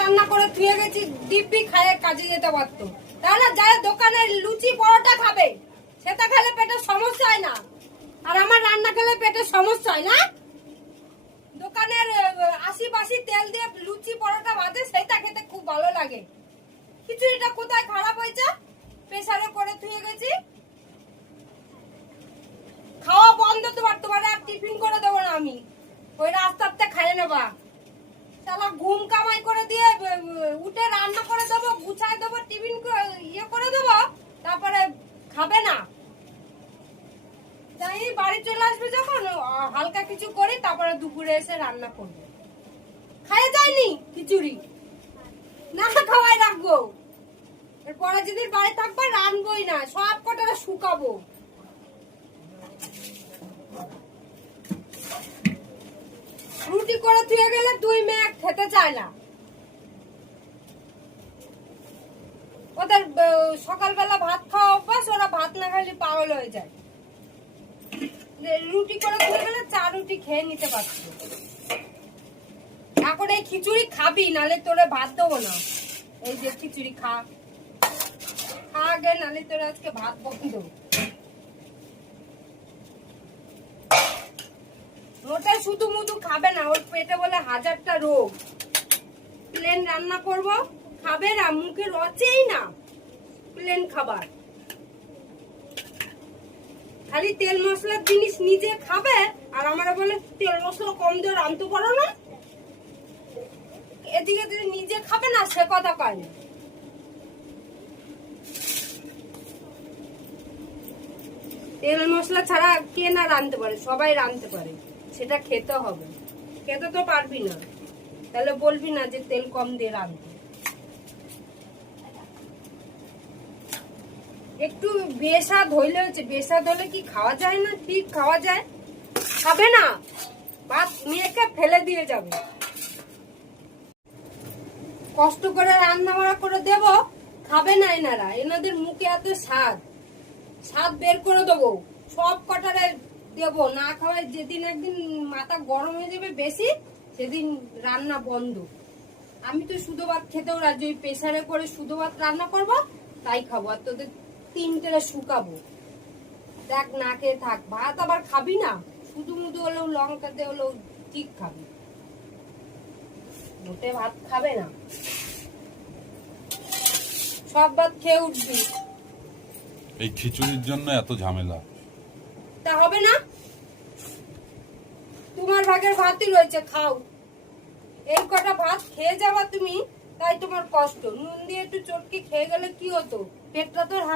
রান্না করে ধুয়ে গেছি দিব্যি খায়ে কাজে যেতে পারতো। তাহলে যায় দোকানে লুচি পরোটা খাবে সেটা খেলে পেটের সমস্যা হয় না। আর আমার রান্না খেলে পেটের সমস্যা হয় না। দোকানের আহ, আশি বাসি তেল দিয়ে লুচি পরোটা ভাজে সেটা খেতে খুব ভালো লাগে। খিচুড়িটা কোথায় খারাপ হয়েছে? প্রেসারে করে ধুয়ে গেছি। খাওয়া বন্ধ তোমার তোমার আর টিফিন করে দেবো না আমি। ওই রাস্তাতে খাইয়ে নেবা ঘুম কামাই করে দিয়ে উঠে রান্না করে দেবো গুছাই দেবো, টিফিন ইয়ে করে দেবো, তারপরে খাবে না। যাই বাড়ি চলে আসবে যখন হালকা কিছু করি তারপরে দুপুরে এসে রান্না করব। খাইয়ে যায়নি খিচুড়ি? না খাওয়াই রাখব। এরপরে যেদিন বাড়ি থাকব, রানবই না, সব কটা শুকাবো। রুটি করে থুয়ে গেলে খেতে চায় না। ওদের সকালবেলা ভাত খাওয়া অভ্যাস, ওরা ভাত না খাইলে পাগল হয়ে যায়। রুটি করে থুয়ে গেলে চা রুটি খেয়ে নিতে পারছে। এখন এই খিচুড়ি খাবি, নালে তোরে ভাত দেবো না। এই যে খিচুড়ি খা। খা আগে, নালে তোর আজকে ভাত বন্ধ। ওটা শুধু মুধু খাবে না, ওর পেটে বলে হাজারটা রোগ। প্লেন রান্না করব, খাবে না, মুখে রচেই না। প্লেন খাবার। খালি তেল মশলার জিনিস নিজে খাবে, আর আমরা বলে, তেল মশলা কম দিয়ে রাঁধতে পারো না। এদিকে নিজে খাবে না, সে কথা কয় না। তেল মশলা ছাড়া কে না রাঁধতে পারে? সবাই রাঁধতে পারে। সেটা খেতে হবে। খেতে তো পারবি না। তাহলে বলবি না যে তেল কম দিয়ে রাঁধতে একটু বেসাদ হইলে হচ্ছে, বেসাদ হলে কি খাওয়া যায় না? ঠিক খাওয়া যায়। খাবে না। ভাত মেয়েকে ফেলে দিয়ে যাবে। কষ্ট করে রান্না বাড়া করে দেব, খাবে না এনারা। এনাদের মুখে এত স্বাদ। স্বাদ বের করে দেবো। সব কটারে দেবো। না খাওয়ায় যেদিন একদিন মাথা গরম হয়ে যাবে বেশি, সেদিন রান্না বন্ধ। আমি তো শুধু ভাত খেতেও রাজি, ওই প্রেসারে করে শুধু ভাত রান্না করব, তাই খাব। আর তোদের তিনটে শুকাবো। দেখ না খেয়ে থাক, ভাত আবার খাবি না? শুধু মুধু হলেও, লঙ্কা দিয়ে হলেও ঠিক খাবি। মোটে ভাত খাবে না। সব ভাত খেয়ে উঠবি। এই খিচুড়ির জন্য এত ঝামেলা। তা হবে না। তোমার ভাগের ভাতই রয়েছে, খাও। এই কটা ভাত খেয়ে যাবা তুমি, তাই তোমার কষ্ট। নুন দিয়ে একটু চটকে খেয়ে গেলে কি হতো? পেটটা তো